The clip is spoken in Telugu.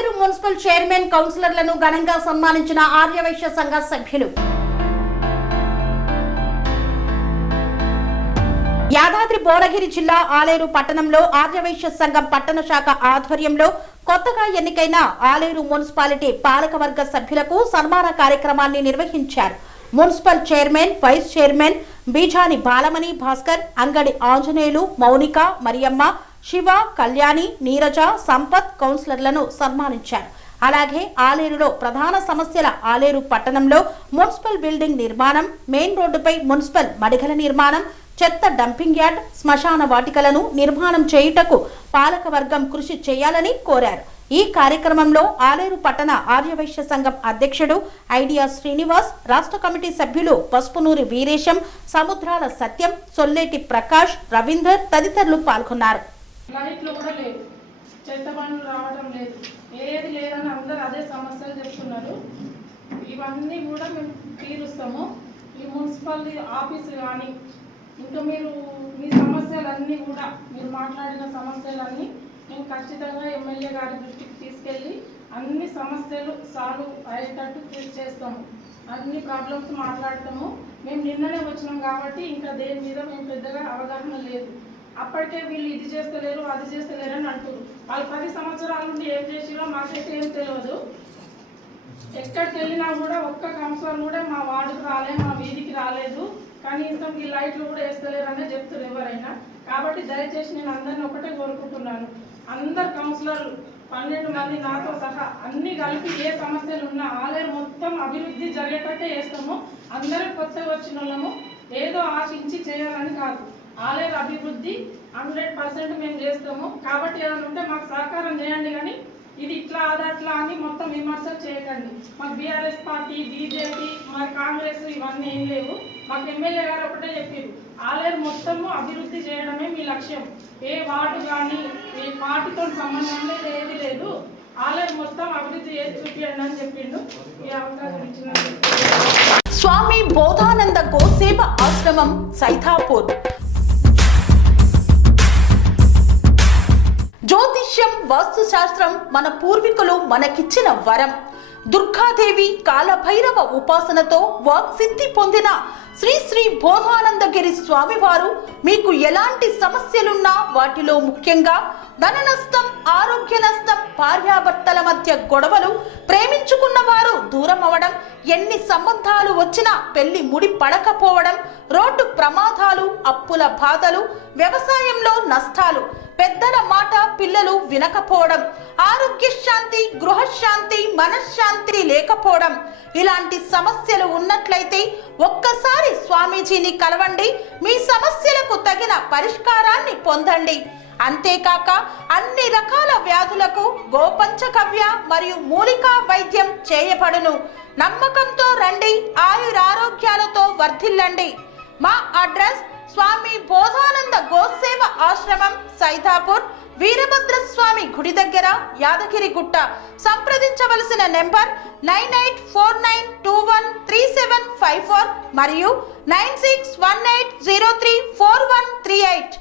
ఆలేరు మున్సిపల్ చైర్మన్ కౌన్సిలర్లను ఘనంగా సన్మానించిన ఆర్యవైశ్య సంఘ సభ్యులు. యాదాద్రి భువనగిరి జిల్లా ఆలేరు పట్టణంలో ఆర్యవైశ్య సంఘం పట్టణ శాఖ ఆధ్వర్యంలో కొత్తగా ఎన్నికైన ఆలేరు మున్సిపాలిటీ పాలకవర్గ సభ్యులకు సన్మాన కార్యక్రమాన్ని నిర్వహించారు. Municipal chairman, vice chairman Bijani Balamani Bhaskar, Angadi Anjaneyulu, Mounika, Mariyamma, Shiva, Kalyani, Neeraja, Sampath కౌన్సిలర్లను సన్మానించారు. అలాగే ఆలేరులో ప్రధాన సమస్యల ఆలేరు పట్టణంలో మున్సిపల్ బిల్డింగ్ నిర్మాణం, మెయిన్ రోడ్డుపై మున్సిపల్ మడిగల నిర్మాణం, చెత్త డంపింగ్ యార్డ్, శ్మశాన వాటికలను నిర్మాణం చేయుటకు పాలకవర్గం కృషి చేయాలని కోరారు. ఈ కార్యక్రమంలో ఆలేరు పట్టణ ఆర్యవైశ్య సంఘం అధ్యక్షుడు ఐడియా శ్రీనివాస్, రాష్ట్ర కమిటీ సభ్యులు పసుపునూరి వీరేశం, సముద్రాల సత్యం, సొల్లేటి ప్రకాష్, రవీందర్ తదితరులు పాల్గొన్నారు. లైట్లు కూడా లేవు, చెత్త బండ్లు రావడం లేదు, ఏది లేదని అందరూ అదే సమస్యలు చెప్తున్నారు. ఇవన్నీ కూడా మేము తీరుస్తాము. ఈ మున్సిపాలిటీ ఆఫీసు కానీ ఇంకా మీరు మీ సమస్యలన్నీ కూడా మీరు మాట్లాడిన సమస్యలన్నీ మేము ఖచ్చితంగా ఎమ్మెల్యే గారి దృష్టికి తీసుకెళ్ళి అన్ని సమస్యలు సాల్వ్ అయ్యేటట్టు చేస్తాము. అన్ని ప్రాబ్లమ్స్ మాట్లాడతాము. మేము నిన్ననే వచ్చినాం కాబట్టి ఇంకా దేని మీద మేము పెద్దగా అవగాహన లేదు. అప్పటికే వీళ్ళు ఇది చేస్తలేరు, అది చేస్తలేరు అని అంటారు. వాళ్ళు 10 సంవత్సరాల నుండి ఏం చేసిరో మాకైతే ఏం తెలియదు. ఎక్కడికి వెళ్ళినా కూడా ఒక్క కౌన్సిలర్ కూడా మా వార్డుకు రాలే, మా వీధికి రాలేదు, కనీసం ఈ లైట్లు కూడా వేస్తలేరు అనే చెప్తారు ఎవరైనా. కాబట్టి దయచేసి నేను అందరిని ఒకటే కోరుకుంటున్నాను, అందరు కౌన్సిలర్లు 12 మంది నాతో సహా అన్ని కలిపి ఏ సమస్యలు ఉన్నా ఆలేరు మొత్తం అభివృద్ధి జరిగేటట్టే చేస్తాము. అందరూ కొత్తగా వచ్చిన వాళ్ళము ఏదో ఆశించి చేయాలని కాదు, ఆలేరు అభివృద్ధి 100% మేము చేస్తాము. కాబట్టి ఏదైనా ఉంటే మాకు సహకారం చేయండి, కానీ ఇది ఇట్లా అదట్లా అని మొత్తం విమర్శలు చేయకండి. మాకు బీఆర్ఎస్ పార్టీ, బీజేపీ, మరి కాంగ్రెస్ ఇవన్నీ ఏం లేవు. మాకు ఎమ్మెల్యే గారు ఒకటే చెప్పారు, ఆలేరు మొత్తము అభివృద్ధి చేయడమే మీ లక్ష్యం. ఏ వార్డు కానీ ఏ పార్టీతో సంబంధం లేదు, ఏది లేదు, ఆలేరు మొత్తం అభివృద్ధి చేసి చూపించండి అని చెప్పిండు. ఈ అవకాశం ఇచ్చిన స్వామి బోధానంద గోసేవ ఆశ్రమం సైథాపూర్. జ్యోతిష్యం, వాస్తు శాస్త్రం మన పూర్వీకులు మనకిచ్చిన వరం. దుర్గాదేవి, కాలభైరవ ఉపాసనతో వాక్సిద్ధి పొందిన శ్రీ శ్రీ బోధానందగిరి స్వామివారు మీకు ఎలాంటి సమస్యలున్నా, వాటిలో ముఖ్యంగా ధన నష్టం, ఆరోగ్య నష్టం, భార్యాభర్తల మధ్య గొడవలు, ప్రేమించుకున్న వారు దూరం అవడం, ఎన్ని సంబంధాలు వచ్చినా పెళ్లి ముడి పడకపోవడం, రోడ్డు ప్రమాదాలు, అప్పుల బాధలు, వ్యవసాయంలో నష్టాలు, పెద్దల మాట పిల్లలు వినకపోవడం, ఆరోగ్య శాంతి, గృహశాంతి, మనశ్శాంతి లేకపోవడం, ఇలాంటి సమస్యలు ఉన్నట్లయితే ఒక్కసారి స్వామీజీని కలవండి. మీ సమస్యలకు తగిన పరిష్కారాన్ని పొందండి. అంతేకాక అన్ని రకాల వ్యాధులకు గోపంచకవ్య మరియు మూలికా వైద్యం చేయబడును. నమ్మకంతో రండి, ఆయురారోగ్యాలతో వర్ధిల్లండి. మా అడ్రస్ స్వామి బోధానంద గోసేవ ఆశ్రమం, సైథాపూర్, వీరభద్రస్వామి గుడి దగ్గర, యాదగిరిగుట్ట. సంప్రదించవలసిన నెంబర్ 9849213754 మరియు 9618034138.